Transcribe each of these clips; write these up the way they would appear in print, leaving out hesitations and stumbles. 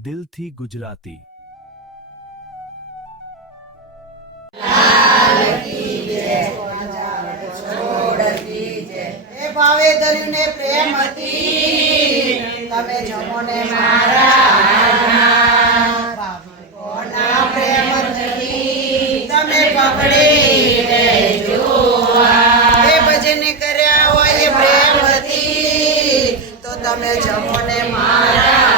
દિલથી ગુજરાતી। ભાવે ધરીને પ્રેમથી તમે જમો ને મારા કોના પ્રેમથી તમે પકડી લેજો એ ભજન કર્યા હોય પ્રેમથી તો તમે જમો ને મારા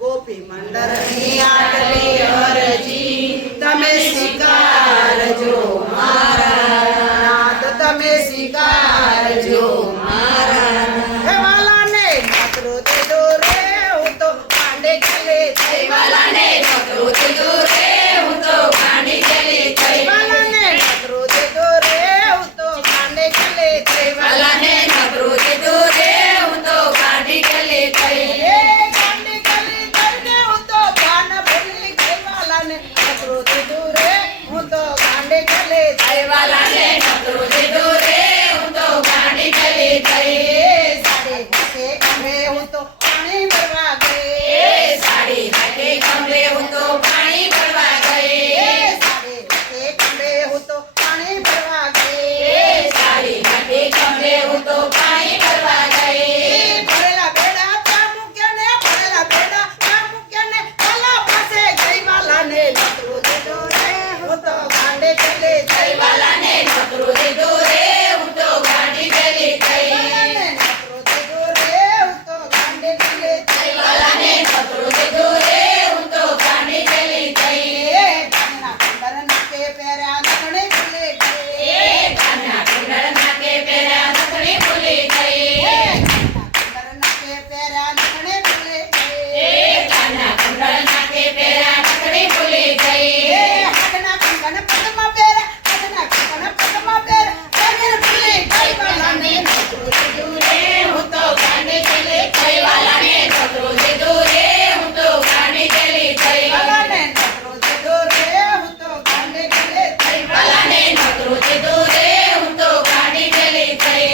ગોપી મંડળની આટલી અરજી તમે સ્વીકારજો મારા તો તમે સ્વીકારજો મારા હે વાલાને નકરો દીધો રે હું તો કાંડે ગલે થઈ વાલાને નકરો દીધો રે હું તો કાંડે ગલે થઈ વાલાને નકરો દીધો રે હું તો કાંડે ગલે થઈ વાલાને નકરો દીધો રે હું તો કાંડે ગલે થઈ એ કાંડે ગલે કરીને હું તો ભાન ભૂલી ગઈ વાલાને નકરો દીધો રે હું તો કાંડે ગલે થઈ વાલાને નકરો દીધો રે હું તો કાંડે ગલે થઈ સાડી નાખે કમરે હું તો પાણી ભરવા ગઈ સાડી નાખે કમરે હું તો પાણી ભરવા ગઈ સાડી નાખે કમરે હું તો પાણી ભરવા ગઈ સાડી નાખે કમરે હું તો પાણી ભરવા ગઈ ભરેલા બેડા ત્યાં મૂક્યા ને ભરેલા બેડા ત્યાં મૂક્યા ને વાલા પાસે ગઈ વાલાને નકરો દીધો રે હું તો કાંડે ગલે થઈ વાલાને નકરો દીધો રે હું તો કાંડે ગલે થઈ વાલાને નકરો દીધો રે હું તો કાંડે ગલે થઈ વાલાને નકરો દીધો રે હું તો કાંડે ગલે થઈ કાના કુંડળ નાકે પહેર્યા નકણે ભૂલે ગઈ કાના કુંડળ નાકે પહેર્યા નકણે ભૂલે ગઈ કાના કુંડળ નાકે પહેર્યા નકણે ભૂલે ગઈ કાના કુંડળ નાકે પહેર્યા નકણે ભૂલે ગઈ હાથના કંકણ પગમાં પહેર્યા હાથના કંકણ પગમાં પહેર્યા નકણે ભૂલે ગઈ વાલાને નકરો દીધો રે હું તો કાંડે ગલે થઈ વાલાને નકરો દીધો રે હું તો કાંડે ગલે થઈ વાલાને નકરો દીધો રે હું તો કાંડે ગલે થઈ વાલાને નકરો દીધો રે હું તો કાંડે ગલે થઈ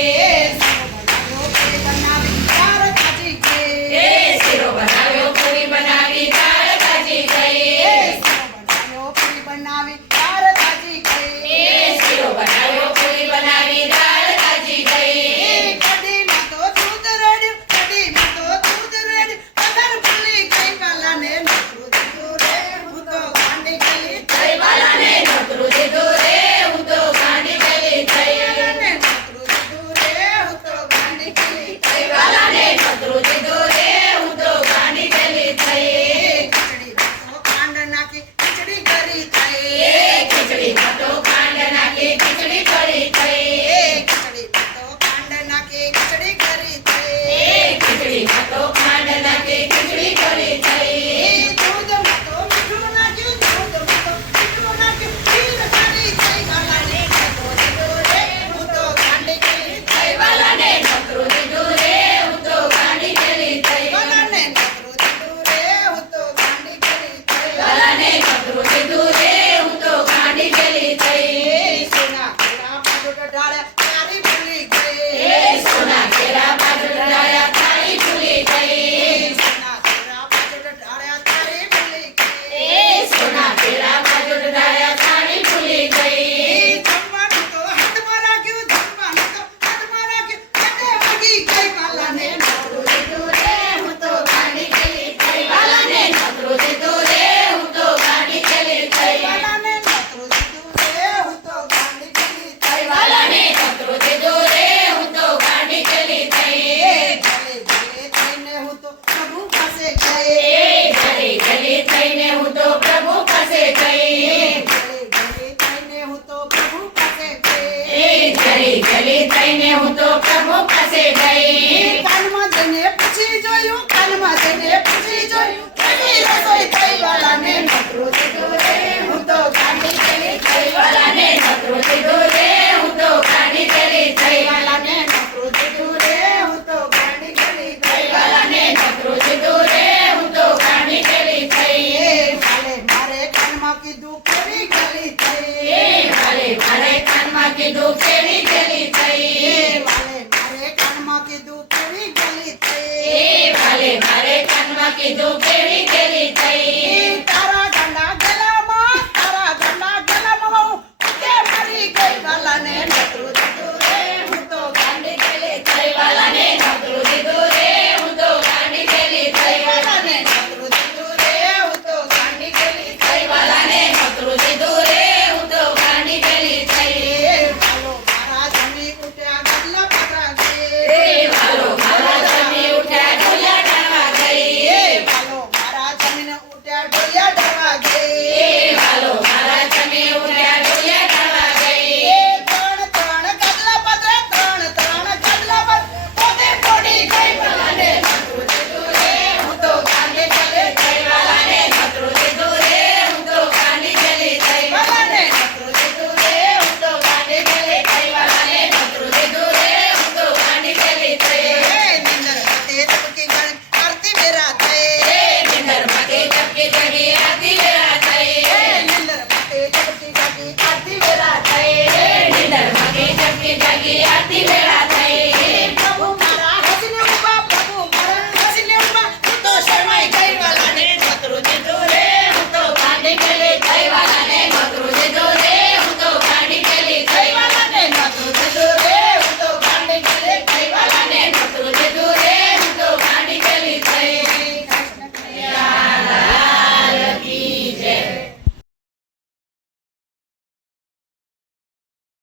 શીરો બનાવ્યો પૂરી બનાવી દાળ તાજી ગઈ શીરો બનાવ્યો પૂરી બનાવી દાળ તાજી ગઈ શીરો બનાવ્યો પૂરી બનાવી દાળ તાજી ગઈ કઢીમાં તો દૂધ રેડ્યું કઢીમાં તો દૂધ રેડ્યું પગાર ભૂલી ગઈ વાલાને નકરો દીધો રે હું તો કાંડે ગલી થઈ વાલાને નકરો દીધો રે હું તો કાંડે ગલી થઈ વાલાને નકરો દીધો રે હું તો કાંડે ગલી થઈ વાલાને નકરો દીધો રે હું તો કાંડે ગલી થઈ ખીચડીમાં તો ખાંડ નાખી ખીચડી કરી થઈ ખીચડીમાં તો ખાંડ નાખી ખીચડી કરી થઈ ખીચડીમાં તો ખાંડ નાખી ખીચડી કરી થઈ ખીચડીમાં તો ખાંડ નાખી ખીચડી કરી થઈ દૂધમાં તો મીઠું નાખ્યું દૂધમાં તો મીઠું નાખ્યું ખીર કરી થઈ વાલાને નકરો દીધો રે હું તો કાંડે ગલી થઈ વાલાને નકરો દીધો રે હું તો કાંડે ગલી થઈ વાલાને નકરો દીધો રે હું તો કાંડે ગલી થઈ વાલાને નકરો દીધો રે હું તો કાંડે ગલી થઈ સોના કેરા પાછળ ઢાળ્યા તારી ભૂલી ગઈ સોના કેરા પાછળ ઢાળ્યા તારી ભૂલી ગઈ સોના કેરા પાછળ ઢાળ્યા તારી ભૂલી ગઈ સોના કેરા પાછળ ઢાળ્યા તારી ભૂલી ગઈ જમવાનું તો હાથમાં રાખ્યું જમવાનું તો હાથમાં રાખ્યું હાથે વાગી ગઈ વાલાને નકરો દીધો રે હું તો કાંડે ગલી થઈ વાલાને નકરો દીધો રે હું તો કાંડે ગલી થઈ વાલાને નકરો દીધો રે હું તો કાંડે ગલી થઈ વાલાને નકરો દીધો રે હું તો કાંડે ગલી થઈ ગલે ગલે થઈને હું તો પ્રભુ પાસે ગઈ ગલે ગલે થઈને હું તો પ્રભુ પાસે ગઈ ગલે ગલે થઈને હું તો પ્રભુ પાસે ગઈ ગલે ગલે થઈને હું તો પ્રભુ પાસે ગઈ કાનમાં જઈને પૂછી જોયું કાનમાં જઈને પૂછી જોયું કેવી રસોઈ થઈ વાલાને નકરો દીધો રે હું તો કાંડે ગલી થઈ વાલાને નકરો દીધો રે હું તો કાંડે ગલી થઈ વાલાને નકરો દીધો રે હું તો કાંડે ગલી થઈ વાલાને નકરો દીધો રે હું તો કાંડે ગલી થઈ વાલે મારે કાનમાં કીધું કેવી ગલી થઈ વાલે મારે કાનમાં કીધું કેવી ગલી થઈ વાલે મારે કાનમાં કીધું કીધું કેવી કેલી થઈ તારા ગાંડા ગલામાં કે મારી ગઈ વાલાને નકરું દીધું રે હું તો ગાંડી ગેલી થઈ વાલાને નકરું દીધું રે હું તો ગાંડી ગેલી થઈ વાલાને નકરું દીધું રે હું તો ગાંડી ગેલી થઈ વાલાને નકરું દીધું રે હું તો ગાંડી ગેલી થઈ વાલો મારા જમી ઉઠ્યા ગલ્લા પકડા ગઈ વાલો મારા જમી ઉઠ્યા ઢોલિયા ડાળવા ગઈ વાલો મારા જમીને ઉઠ્યા ઢોલિયા ડાળવા ગઈ વાલો મારા જમી ઉઠ્યા ઢોલિયા ડાળવા ગઈ ત્રણ ગલ્લા પકડે ત્રણ ગલ્લા પકડે પોતે પડી ગઈ વાલાને નકરું દીધું રે હું તો ગાંડી ગેલી થઈ વાલાને નકરું દીધું રે હું તો ગાંડી ગેલી થઈ વાલાને નકરું દીધું રે હું તો ગાંડી ગેલી થઈ વાલાને નકરું દીધું રે હું તો ગાંડી ગેલી થઈ નિંદર મતે ચપકી ગણ આરતી મેરા થઈ નિંદર મતે ચપકી જગી આરતી મેરા થઈ નિંદર મતે ચપકી જગી આરતી મેરા થઈ નિંદર મતે ચપકી જગી આરતી